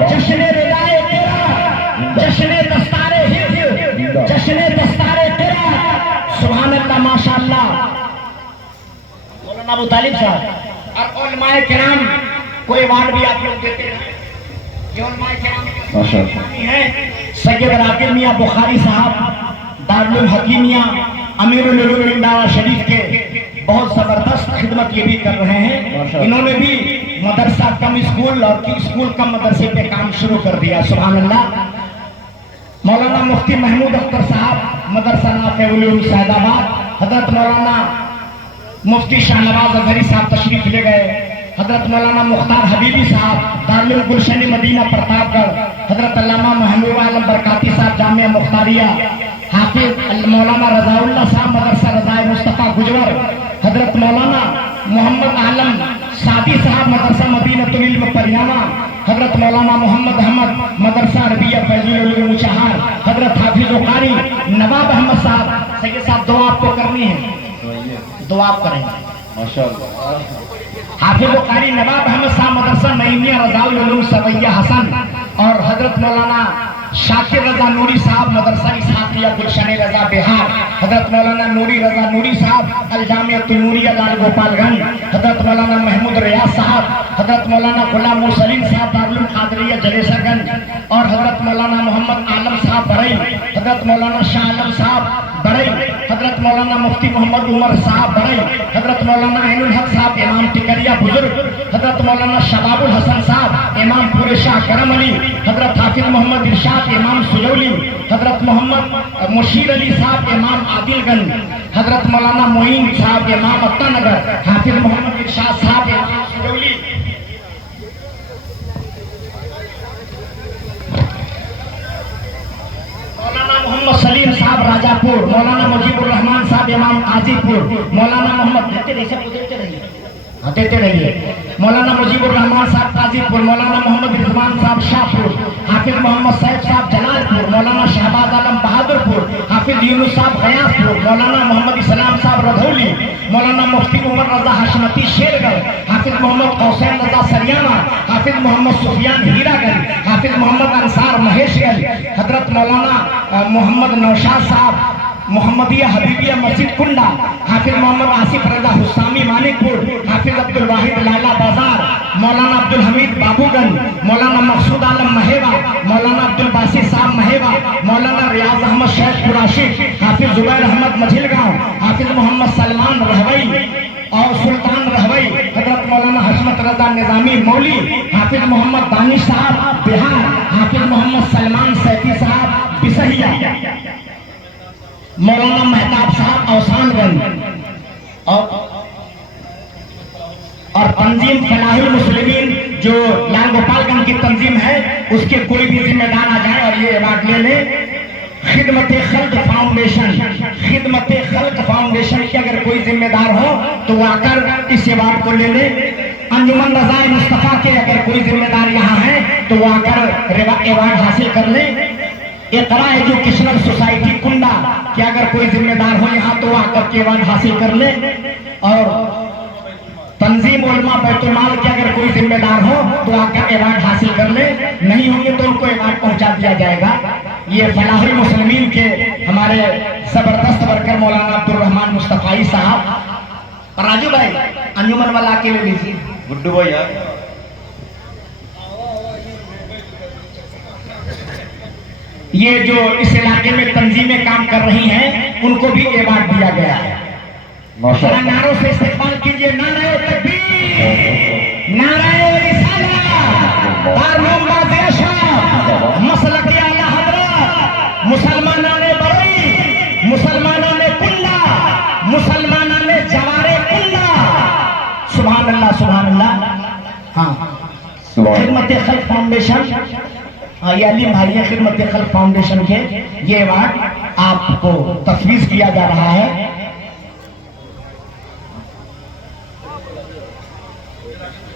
جشن ردائے تیرا، جشن دستارے حفظ، جشن دستارے تیرا، سبحان اللہ ماشاءاللہ۔ مولانا ابو طالب صاحب اور علماء کرام کوئی ایوارڈ بھی آپ لوگ دیتے ہیں، یہ علماء کرام ہیں۔ سید راکب میاں بخاری صاحب دارالحکیمیہ امیر العلوم انداوا شریف کے بہت زبردست خدمت یہ بھی کر رہے ہیں۔ انہوں نے بھی مدرسہ کم اسکول اور اسکول کم مدرسے پہ کام شروع کر دیا، سبحان اللہ۔ مولانا مفتی محمود اختر صاحب مدرسہ نافع العلوم سعید آباد، حضرت مولانا مفتی شاہ نواز اظہری صاحب تشریف لے گئے، حضرت مولانا مختار حبیبی صاحب دارالعلوم گلشن مدینہ پرتاپ گڑھ، حضرت علامہ محمود عالم برکاتی صاحب جامعہ مختاریہ، حافظ مولانا رضا اللہ صاحب مدرسہ رضائے مصطفیٰ گجور، حضرت مولانا محمد عالم سعدی صاحب مدرسہ مدینۃ العلم پریامہ، حضرت مولانا محمد احمد مدرسہ عربیہ فیض العلوم چہار، حضرت حافظ قاری نواب احمد صاحب۔ سید صاحب دعا آپ کو کرنی ہے، دعا آپ کریں گے ماشاءاللہ۔ حافظ قاری نواب احمد صاحب مدرسہ نعیمیہ رضا العلوم سویہ حسن، اور حضرت مولانا شاکر رضا نوری صاحب مدرسہ اسحاقیہ گلشن رضا بہار، حضرت مولانا نوری رضا نوری صاحب الجامعۃ النوریہ لال گوپال گنج، حضرت مولانا محمود ریاض صاحب، حضرت مولانا غلام مرسلین صاحب دارالعلوم قادریہ جلیسہ گنج، اور حضرت مولانا محمد عالم صاحب بڑئی، حضرت مولانا شاہ عالم صاحب بڑئی، حضرت مولانا مفتی محمد عمر صاحب بڑئی، حضرت مولانا عین الحق صاحب امام ٹکریا بزرگ، حضرت مولانا شباب الحسن صاحب امام پور شاہ کرم علی، حضرت حافظ محمد ارشاد امام سجولی، حضرت محمد مشیر علی صاحب امام عادل گنج، حضرت مولانا معین صاحب امام اتا نگر، حافظ محمد ارشاد صاحب امام سجولی، مولانا محمد سلیم صاحب راجہ پور، مولانا مجیب الرحمان صاحب امام قاضی پور، مولانا محمد دیتے رہیے، مولانا مجیب الرحمان صاحب قاضی پور، مولانا محمد رضوان صاحب شاہ پور، حافظ محمد سیف صاحب جلال پور، مولانا شہباز عالم بہادر پور، حافظ یونس صاحب غیاث پور، مولانا محمد اسلام صاحب ردھولی، مولانا مفتی عمر رضا حشمتی شیر گڑھ، حافظ محمد حسین رضا سریانہ، حافظ محمد سفیان ہیرا گنج، حافظ محمد انصار مہیش گنج، حضرت مولانا محمد نوشاد صاحب محمدیہ حبیبیہ مسجد کنڈا، حافظ محمد آصف رضا حسامی مانک پور، حافظ عبد الواحد لالا بازار، مولانا عبد الحمید بابو گنج، مولانا مقصود عالم مہیوا، مولانا عبد الباسط صاحب مہیوا، مولانا ریاض احمد شیخ قراشی، حافظ زبیر احمد مجھل گاؤں، حافظ محمد سلمان رہوئی اور سلطان رہوئی، حضرت مولانا حشمت رضا نظامی مولی، حافظ محمد دانش صاحب بہار، حافظ محمد سلمان سیفی صاحب بسہیہ، مولانا مہتاب صاحب اوسان گنج، اور تنظیم فلاح المسلمین جو لال گوپال گنج کی تنظیم ہے اس کے کوئی بھی ذمہ دار آ جائیں اور یہ ایوارڈ لے لیں۔ خدمت خلق فاؤنڈیشن، خدمت خلق فاؤنڈیشن کے اگر کوئی ذمہ دار ہو تو وہ آ کر اس ایوارڈ کو لے لیں۔ انجمن رضائے مصطفیٰ کے اگر کوئی ذمہ دار یہاں ہے تو وہ آ کر ایوارڈ حاصل کر لیں۔ اقرا ایجوکیشنل سوسائٹی کنڈا کہ اگر کوئی ذمہ دار ہو یہاں تو آ کر کے ایوارڈ حاصل کر لے، اور تنظیم علماء بیت المال کے اگر کوئی ذمہ دار ہو تو آ کر ایوارڈ حاصل کر لے، نہیں ہوں گے تو ان کو ایوارڈ پہنچا دیا جائے گا۔ یہ فلاح المسلمین کے ہمارے زبردست ورکر مولانا عبد الرحمان مصطفی صاحب، راجو بھائی انجمن والا کے لے لیجیے، گڈو بھائی یہ جو اس علاقے میں تنظیمیں کام کر رہی ہیں ان کو بھی ایوارڈ دیا گیا ہے۔ نعروں سے استقبال کیجئے، نعرہ تکبیر، نعرہ رسالہ، دارالعلوم غازی اشرف، مسلک اعلیٰ حضرت، مسلمانان بڑئی، مسلمانان کنڈا، مسلمانان جوار کنڈا، سبحان اللہ سبحان اللہ۔ ہاں خدمت خلق فاؤنڈیشن، یہ علیم بھائی خدمت خلق فاؤنڈیشن کے یہ ایوارڈ آپ کو تفویض کیا جا رہا ہے۔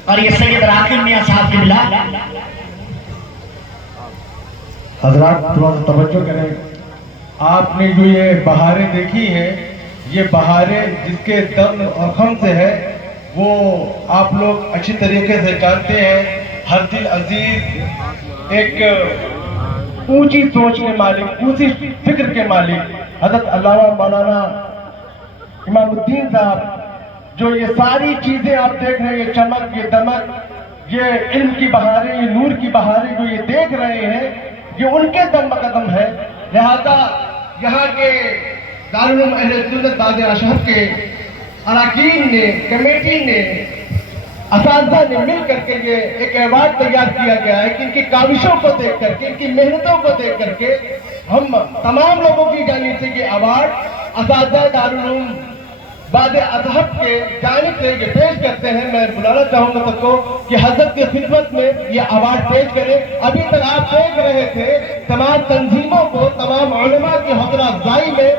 اور یہ سید راکب میاں صاحب کی بلا حضرات تھوڑا سا توجہ کریں، آپ نے جو یہ بہاریں دیکھی ہیں، یہ بہاریں جس کے دم اور خم سے ہے وہ آپ لوگ اچھی طریقے سے جانتے ہیں ہر دل عزیز، ایک اونچی سوچ کے مالک، اونچی فکر کے مالک حضرت علامہ مولانا امام الدین صاحب، جو یہ ساری چیزیں آپ دیکھ رہے ہیں، یہ چمک، یہ دمک، یہ علم کی بہاریں، یہ نور کی بہاریں جو یہ دیکھ رہے ہیں، یہ ان کے دم بقدم ہے۔ لہذا یہاں کے دارالعلوم اہل سنت باد اشرف کے اراکین نے، کمیٹی نے، اساتذہ نے مل کر کے یہ ایک ایوارڈ تیار کیا گیا ہے کہ ان کی کاوشوں کو دیکھ کر کے، ان کی محنتوں کو دیکھ کر کے ہم تمام لوگوں کی جانب سے یہ ایوارڈ اساتذہ دارالعلوم باد اشرف کے جانب سے یہ پیش کرتے ہیں۔ میں بلانا چاہوں گا سب کو کہ حضرت کی خدمت میں یہ ایوارڈ پیش کریں۔ ابھی تک آپ دیکھ رہے تھے تمام تنظیموں کو، تمام علماء کی حوصلہ افزائی میں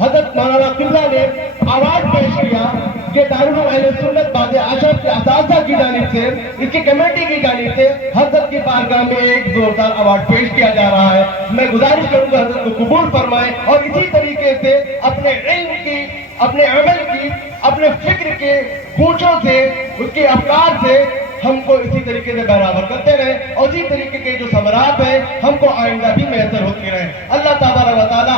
حضرت مولانا قبلہ نے ایوارڈ پیش کیا۔ یہ دارالعلوم اہل سنت باد اشرف کے اساتذہ کی جانب سے، اس کی کمیٹی کی جانب سے حضرت کی بارگاہ میں ایک زوردار ایوارڈ پیش کیا جا رہا ہے۔ میں گزارش کروں گا حضرت کو قبول فرمائیں اور اسی طریقے سے اپنے علم کی، اپنے عمل کی، اپنے فکر کے گونجوں سے، اس کے افکار سے ہم کو اسی طریقے سے برابر کرتے رہیں اور اسی طریقے کے جو ثمرات ہیں ہم کو آئندہ بھی میسر ہوتی رہیں۔ اللہ تبارک و تعالی